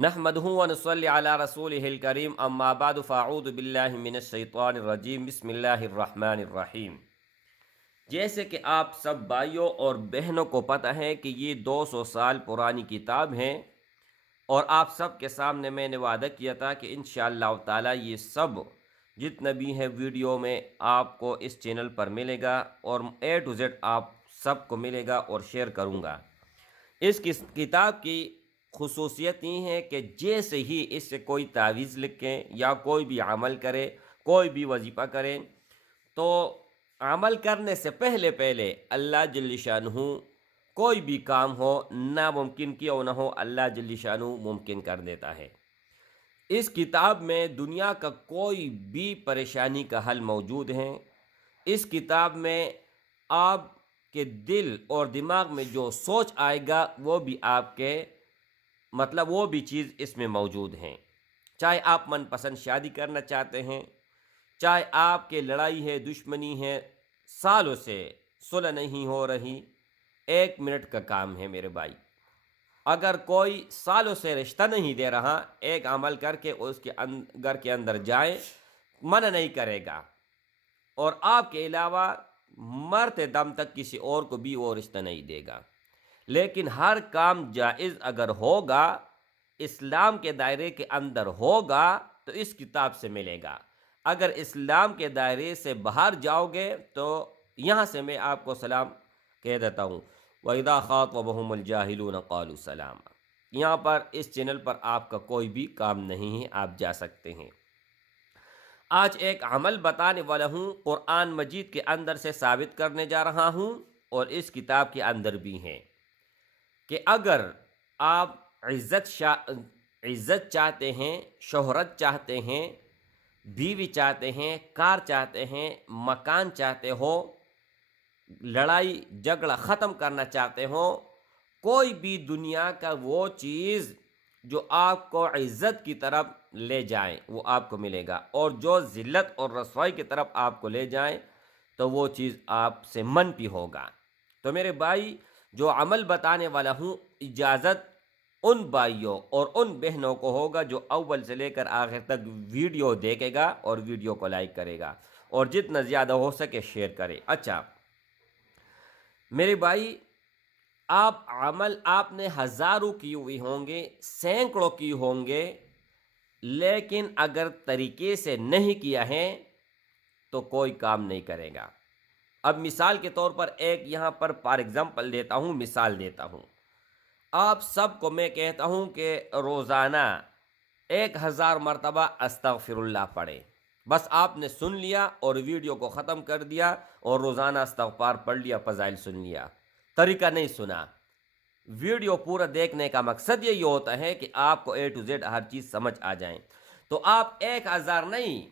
नहमदुहु व नुसल्ली अला रसूलिहिल करीम अम्मा बाद फ़अऊज़ु बिल्लाहि मिनश शैतानिर रजीम बिस्मिल्लाहिर रहमानिर रहीम। जैसे कि आप सब भाइयों और बहनों को पता है कि ये 200 साल पुरानी किताब है और आप सब के सामने मैंने वादा किया था कि इंशाअल्लाह ताला ये सब जितना भी है वीडियो में आपको इस चैनल पर मिलेगा और A to Z आप सबको मिलेगा और शेयर करूँगा। इस किताब की खुसूसियत ये है कि जैसे ही इससे कोई तावीज़ लिखें या कोई भी अमल करे, कोई भी वजीफ़ा करें, तो अमल करने से पहले पहले अल्लाह जल्ल शानहू कोई भी काम हो, नामुमकिन क्यों न हो, अल्लाह जल्ल शानहू मुमकिन कर देता है। इस किताब में दुनिया का कोई भी परेशानी का हल मौजूद है। इस किताब में आपके दिल और दिमाग में जो सोच आएगा वो भी आपके वो भी चीज़ इसमें मौजूद हैं। चाहे आप मनपसंद शादी करना चाहते हैं, चाहे आपके लड़ाई है, दुश्मनी है, सालों से सुलह नहीं हो रही, 1 मिनट का काम है मेरे भाई। अगर कोई सालों से रिश्ता नहीं दे रहा, एक अमल करके उसके घर के अंदर जाए, मना नहीं करेगा और आपके अलावा मरते दम तक किसी और को भी वो रिश्ता नहीं देगा। लेकिन हर काम जायज़ अगर होगा, इस्लाम के दायरे के अंदर होगा, तो इस किताब से मिलेगा। अगर इस्लाम के दायरे से बाहर जाओगे तो यहाँ से मैं आपको सलाम कह देता हूँ, वइज़ा ख़ातबहुमुल जाहिलून क़ालू सलामा। यहाँ पर इस चैनल पर आपका कोई भी काम नहीं है, आप जा सकते हैं। आज एक अमल बताने वाला हूँ, कुरान मजीद के अंदर से साबित करने जा रहा हूँ और इस किताब के अंदर भी हैं कि अगर आप इज़्ज़त चाहते हैं, शोहरत चाहते हैं, बीवी चाहते हैं, कार चाहते हैं, मकान चाहते हो, लड़ाई झगड़ा ख़त्म करना चाहते हो, कोई भी दुनिया का वो चीज़ जो आपको इज़्ज़त की तरफ ले जाए वो आपको मिलेगा, और जो ज़िल्लत और रसवाई की तरफ आपको ले जाए तो वो चीज़ आपसे मनफी होगा। तो मेरे भाई, जो अमल बताने वाला हूँ, इजाज़त उन भाइयों और उन बहनों को होगा जो अव्वल से लेकर आखिर तक वीडियो देखेगा और वीडियो को लाइक करेगा और जितना ज़्यादा हो सके शेयर करे। अच्छा मेरे भाई, आप अमल आपने हज़ारों की हुई होंगे, सैकड़ों की होंगे, लेकिन अगर तरीके से नहीं किया है तो कोई काम नहीं करेगा। अब मिसाल के तौर पर एक यहाँ पर फॉर एग्ज़ाम्पल देता हूँ, मिसाल देता हूँ। आप सबको मैं कहता हूँ कि रोज़ाना 1000 मरतबा अस्तगफिरुल्लाह पढ़े। बस आपने सुन लिया और वीडियो को ख़त्म कर दिया और रोज़ाना इस्तग़फ़ार पढ़ लिया, फ़ज़ाइल सुन लिया, तरीका नहीं सुना। वीडियो पूरा देखने का मकसद यही होता है कि आपको A to Z हर चीज़ समझ आ जाए। तो आप 1000 नहीं,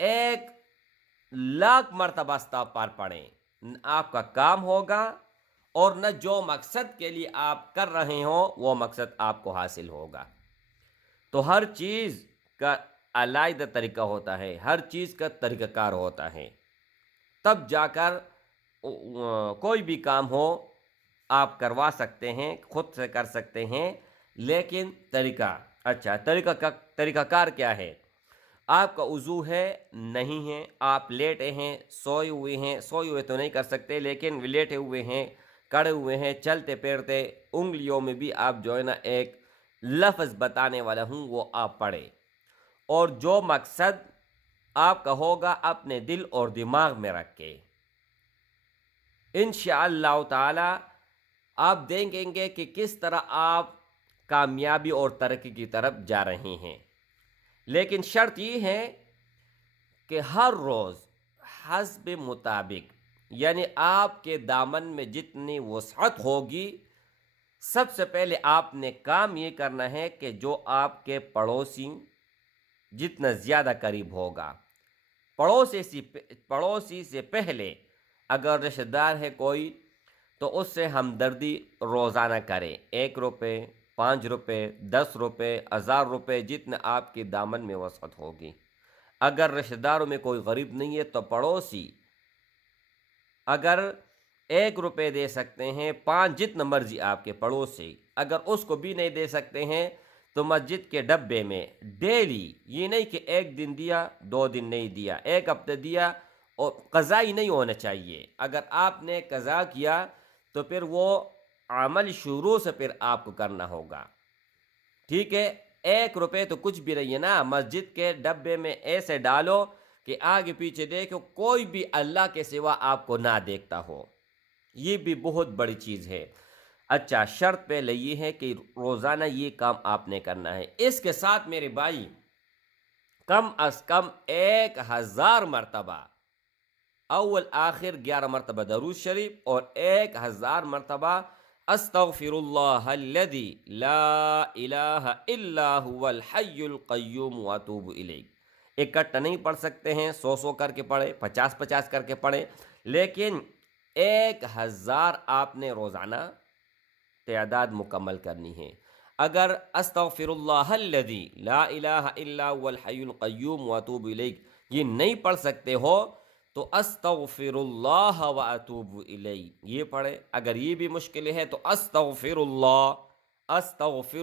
1,00,000 मरतबा इस्तग़फ़ार पढ़ें, आपका काम होगा और न जो मकसद के लिए आप कर रहे हो वो मकसद आपको हासिल होगा। तो हर चीज़ का अलग तरीका होता है, हर चीज़ का तरीक़ाकार होता है, तब जाकर कोई भी काम हो आप करवा सकते हैं, खुद से कर सकते हैं। लेकिन तरीक़ाकार क्या है? आपका वज़ू है, नहीं है, आप लेटे हैं, सोए हुए तो नहीं कर सकते, लेकिन लेटे हुए हैं, खड़े हुए हैं, चलते फिरते, उंगलियों में भी आप जो है ना एक लफ्ज़ बताने वाला हूँ वो आप पढ़े, और जो मकसद आपका होगा अपने दिल और दिमाग में रख के इंशाअल्लाह ताला आप देखेंगे कि किस तरह आप कामयाबी और तरक्की की तरफ जा रहे हैं। लेकिन शर्त ये है कि हर रोज़ हस्ब मुताबिक, यानी आपके दामन में जितनी वसअत होगी, सबसे पहले आपने काम ये करना है कि जो आपके पड़ोसी जितना ज़्यादा करीब होगा, पड़ोसी से पहले अगर रिश्तेदार है कोई, तो उससे हमदर्दी रोज़ाना करें। 1 रुपये, 5 रुपये, 10 रुपये, 1000 रुपये, जितना आपके दामन में वसअत होगी। अगर रिश्तेदारों में कोई गरीब नहीं है तो पड़ोसी अगर 1 रुपये दे सकते हैं, 5, जितना मर्जी आपके पड़ोसी, अगर उसको भी नहीं दे सकते हैं تو مسجد کے ڈبے میں ڈیلی، یہ نہیں کہ ایک دن دیا 2 دن نہیں دیا، ایک ہفتے دیا، اور قضا ہی نہیں ہونا چاہیے۔ اگر آپ نے قضا کیا تو پھر وہ عمل شروع سے پھر آپ کو کرنا ہوگا، ٹھیک ہے؟ 1 روپے تو کچھ بھی نہیں ہے نا، مسجد کے ڈبے میں ایسے ڈالو کہ آگے پیچھے دیکھو کوئی بھی اللہ کے سوا آپ کو نہ دیکھتا ہو، یہ بھی بہت بڑی چیز ہے۔ اچھا، شرط پہلے یہ ہے کہ روزانہ یہ کام آپ نے کرنا ہے۔ اس کے ساتھ میرے بھائی کم از کم 1000 مرتبہ، اول آخر 11 مرتبہ درود شریف، اور 1000 مرتبہ استغفر اللہ الذی لا الہ الا هو الحی القیوم واتوب الیہ۔ اکٹھا نہیں پڑھ سکتے ہیں، 100 کر کے پڑھے، 50 کر کے پڑھے، لیکن 1000 آپ نے روزانہ تعداد مکمل کرنی ہے۔ اگر استغفر اللہ الذی لا الہ الا هو الحی القیوم واتوب الیہ یہ نہیں پڑھ سکتے ہو تو استغفر اللہ واتوب الیہ یہ پڑھے۔ اگر یہ بھی مشکل ہے تو استغفر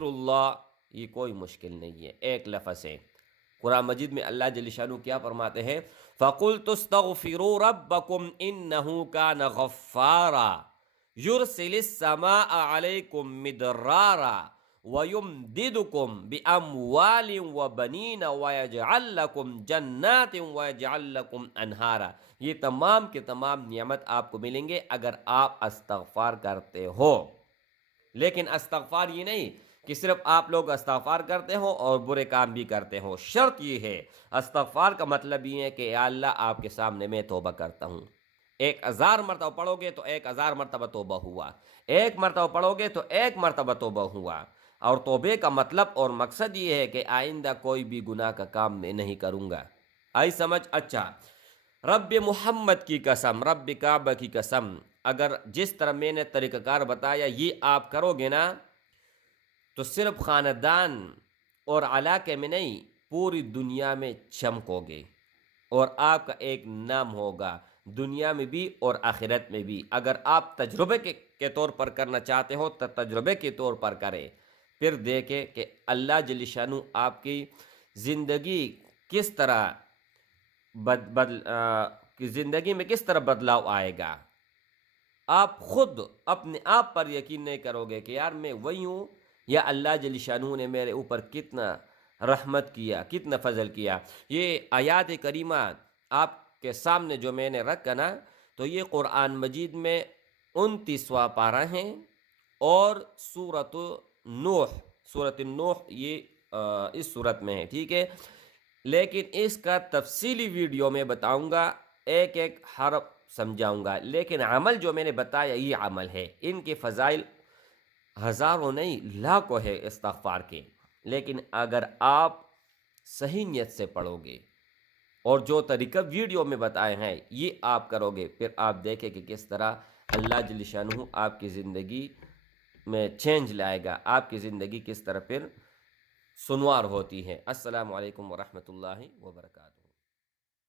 اللہ، یہ کوئی مشکل نہیں ہے، ایک لفظ ہے۔ قرآن مجید میں اللہ جل شانہ کیا فرماتے ہیں؟ فَقُلْتُ اسْتَغْفِرُوا رَبَّكُمْ إِنَّهُ كَانَ غَفَّارًا يُرْسِلِ السَّمَاءَ عَلَيْكُمْ مِدْرَارًا وَيُمْدِدْكُمْ بِأَمْوَالٍ وَبَنِينَ وَيَجْعَلْ لَكُمْ جَنَّاتٍ وَيَجْعَلْ لَكُمْ أَنْهَارًا۔ یہ تمام کے تمام نعمت آپ کو ملیں گے اگر آپ استغفار کرتے ہو۔ لیکن استغفار یہ نہیں کہ صرف آپ لوگ استغفار کرتے ہو اور برے کام بھی کرتے ہو۔ شرط یہ ہے، استغفار کا مطلب یہ ہے کہ یا اللہ آپ کے سامنے میں توبہ کرتا ہوں۔ 1000 مرتبہ پڑھو گے تو 1000 مرتبہ توبہ ہوا، 1 مرتبہ پڑھو گے تو 1 مرتبہ توبہ ہوا۔ اور توبے کا مطلب اور مقصد یہ ہے کہ آئندہ کوئی بھی گناہ کا کام میں نہیں کروں گا۔ آئی سمجھ؟ اچھا، رب محمد کی قسم، رب کعبہ کی قسم، اگر جس طرح میں نے طریقہ کار بتایا یہ آپ کرو گے نا تو صرف خاندان اور علاقے میں نہیں پوری دنیا میں چمکو گے، اور آپ کا ایک نام ہوگا دنیا میں بھی اور آخرت میں بھی۔ اگر آپ تجربے کے طور پر کرنا چاہتے ہو تو تجربے کے طور پر کریں، پھر دیکھیں کہ اللہ جل شانہ آپ کی زندگی کس طرح زندگی میں کس طرح بدلاؤ آئے گا۔ آپ خود اپنے آپ پر یقین نہیں کرو گے کہ یار میں وہی ہوں، یا اللہ جل شانہ نے میرے اوپر کتنا رحمت کیا، کتنا فضل کیا۔ یہ آیات کریمہ آپ کے سامنے جو میں نے رکھا نا، تو یہ قرآن مجید میں 29واں پارہ ہیں، اور سورۃ نوح یہ اس صورت میں ہے، ٹھیک ہے؟ لیکن اس کا تفصیلی ویڈیو میں بتاؤں گا، ایک ایک حرف سمجھاؤں گا، لیکن عمل جو میں نے بتایا یہ عمل ہے۔ ان کے فضائل ہزاروں نہیں لاکھوں ہے استغفار کے، لیکن اگر آپ صحیح نیت سے پڑھو گے اور جو طریقہ ویڈیو میں بتائے ہیں یہ آپ کرو گے، پھر آپ دیکھیں کہ کس طرح اللہ جل شانہ آپ کی زندگی میں چینج لائے گا، آپ کی زندگی کس طرح پھر سنوار ہوتی ہے۔ السلام علیکم ورحمۃ اللہ وبرکاتہ۔